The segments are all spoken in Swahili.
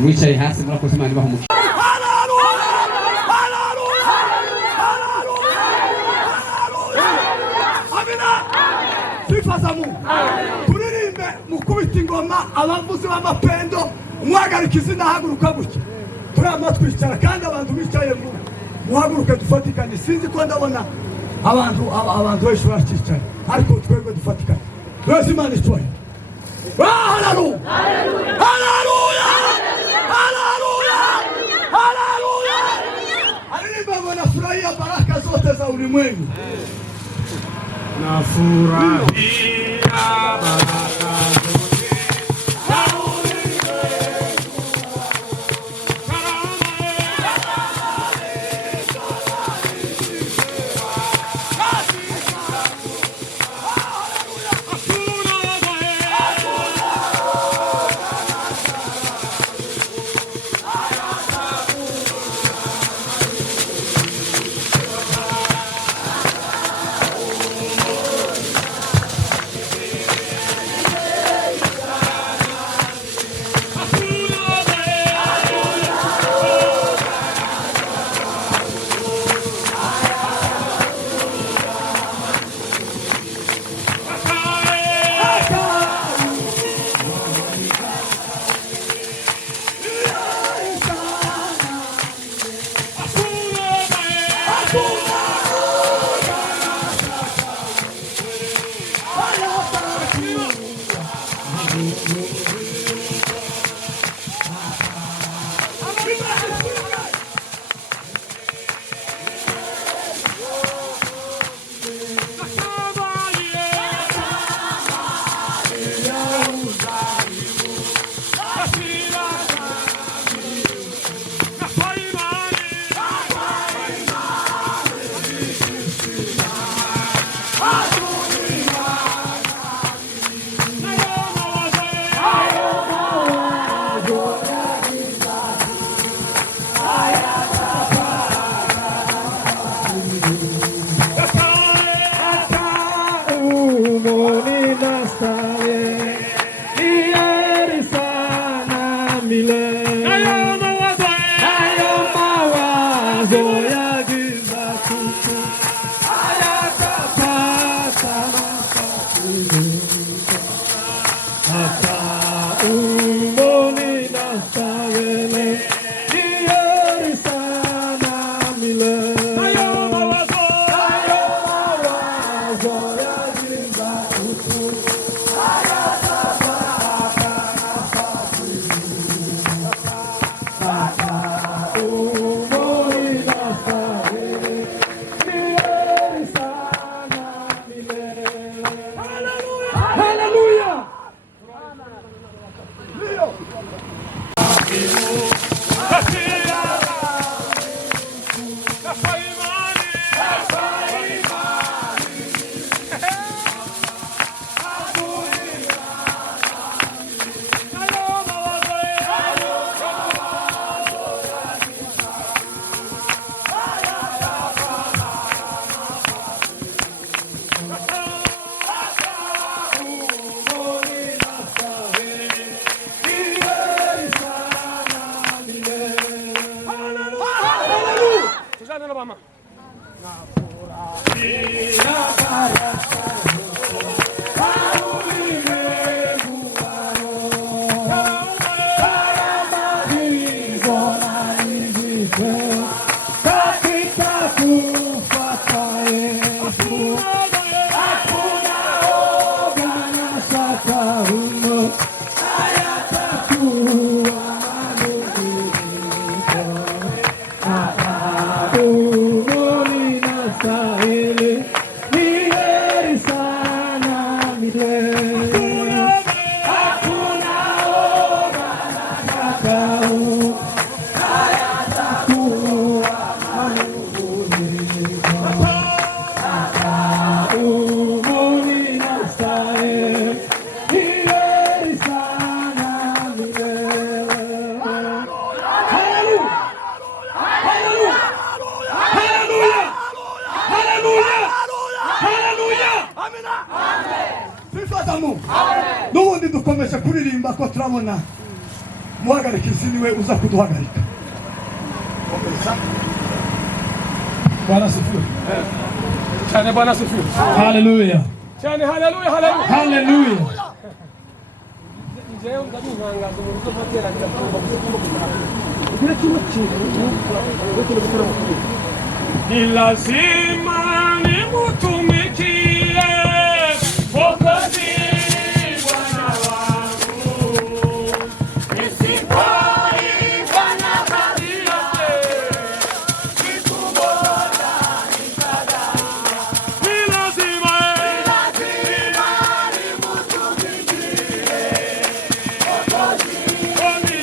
mwicaye hasi murakoze Imana ibaha umugisha. Sifa za Mungu. Turirimbe mukubita ingoma abavuzi b'amapendo umwagarika izina haguruka gutya. Turama twicara kandi abantu bicaye mu muhaguruke dufatikane. Sinzi ko ndabona abantu benshi baracicaye ariko twebwe dufatikane. Yesu Imana itwaye. Haleluya! Haleluya! Haleluya! Haleluya! Haleluya! Nafurahia baraka zote za ulimwengu. Nafurahia baraka zote za muhagarikizi niwe uza kuduhagarika. Bwana asifiwe. Cyane Bwana asifiwe. Haleluya. Cyane haleluya haleluya. Haleluya. Njyewe ndabintangaza mu buryo bw'iterambere kuva gusa kugira kimwe ni lazima nimutumikie Mwokozi Bwana wangu nisipoifanya kazi yake siku moja nitadaiwa. Ni lazima nimutumikie Mwokozi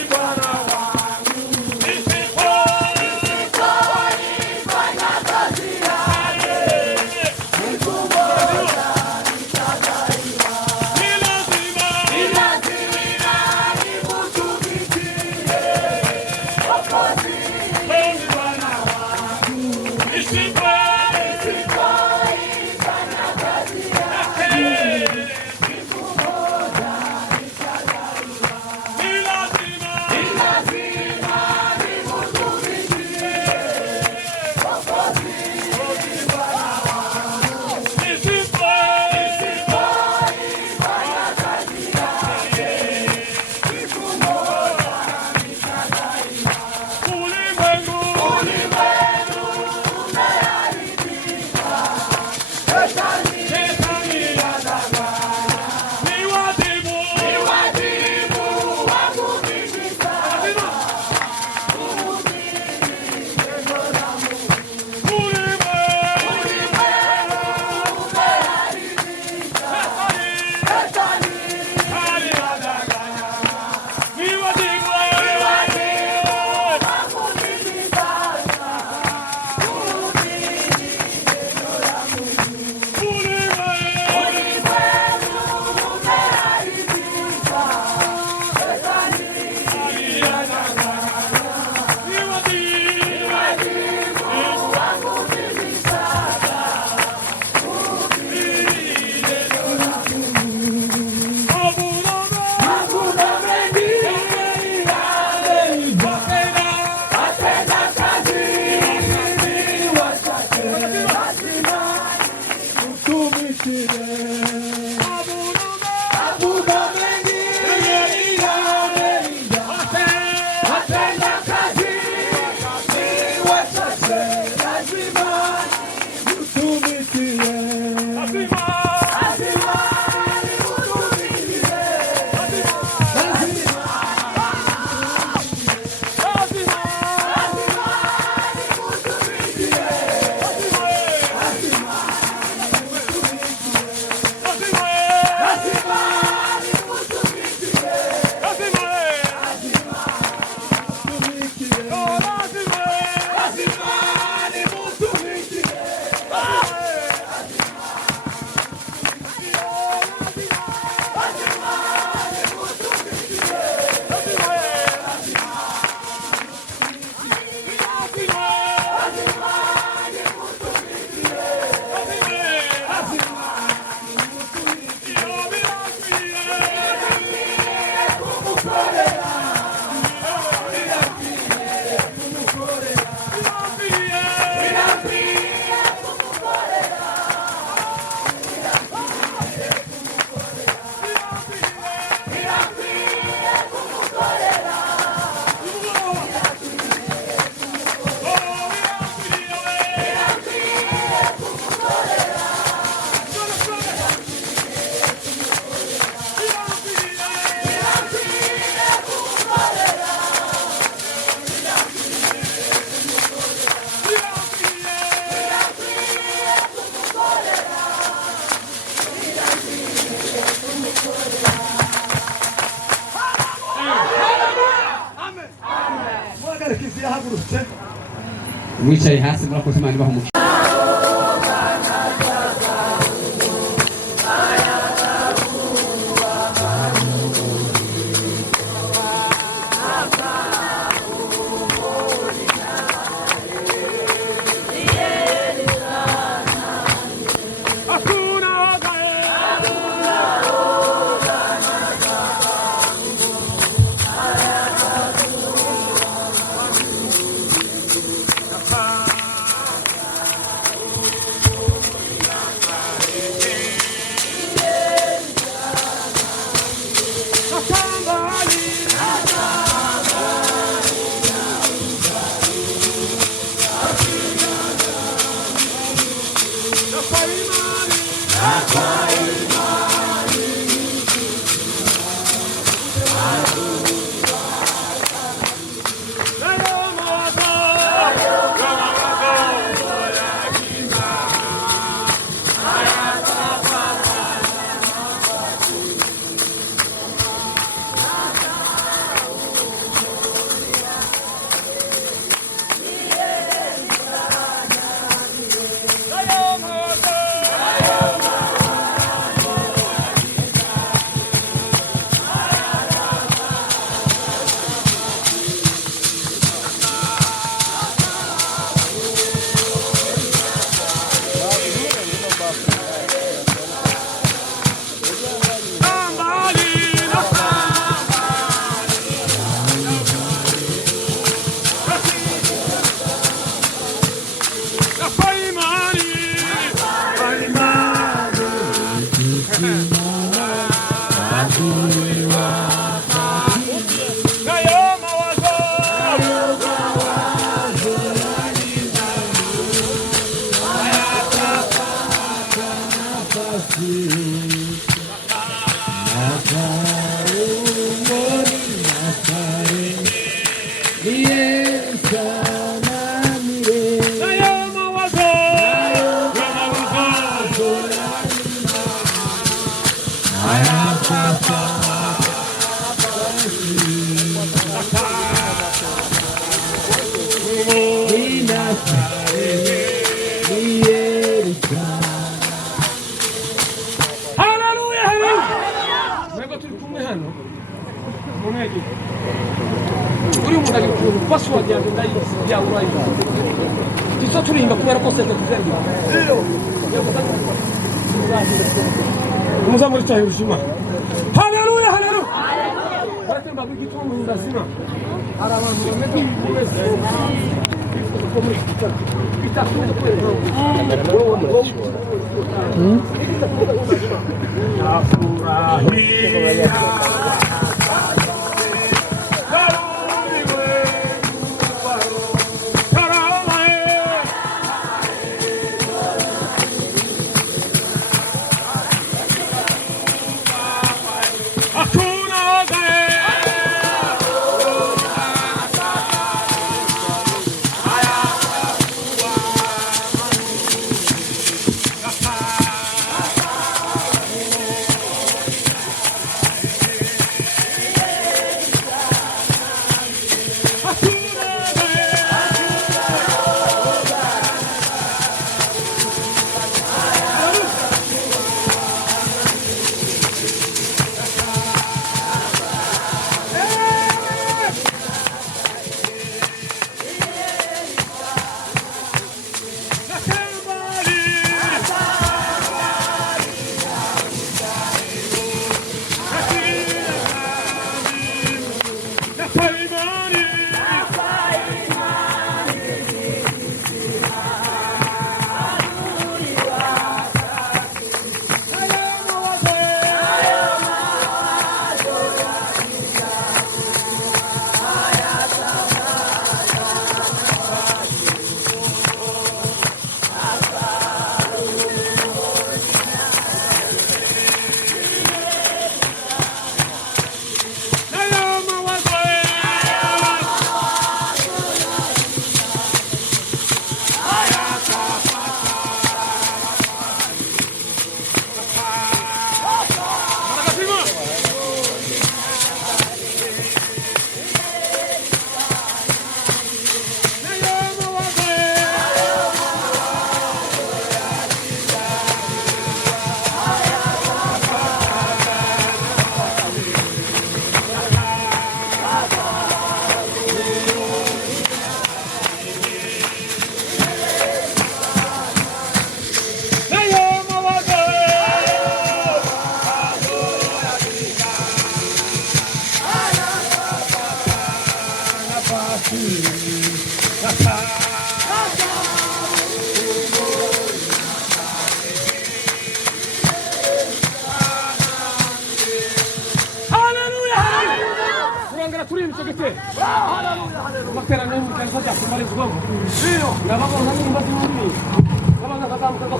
Bwana wangu nisipoifanya kazi yake siku moja nitadaiwa. Ni lazima nimutumikie Mwokozi Bwana wangu nisipoifanya kazi yake siku moja nitadaiwa. Ni lazima nimutumikie Mwokozi Bwana wangu nisipoifanya kazi yake siku moja nitadaiwa. Ulimwengu umeharibika, shetani anadanganya. Ni wajibu wangu mimi sasa kuhubiri neno la Mungu. Ulimwengu umeharibika, shetani anadanganya. Ni wajibu wangu mimi sasa kuhubiri neno la Mungu. Ulimwengu umeharibika, shetani anadanganya. Ni wajibu wangu mimi sasa kuhubiri neno la Mungu. Mavuno mengi watenda kazi ni wachache, lazima utumikie. Mavuno mengi watenda kazi ni wachache, lazima utumikie. Lazima utumikie. Muhagarikizi yahagurutse. Mwicaye hasi murakoze Imana ibaha umugisha. uri umuntu ari ku password yanjye ya urayi kiso turinda kubera ko sete kuzendi muzamuri cyayo ushima haleluya haleluya baratemba bigitungu ndasima ara abantu bameze wese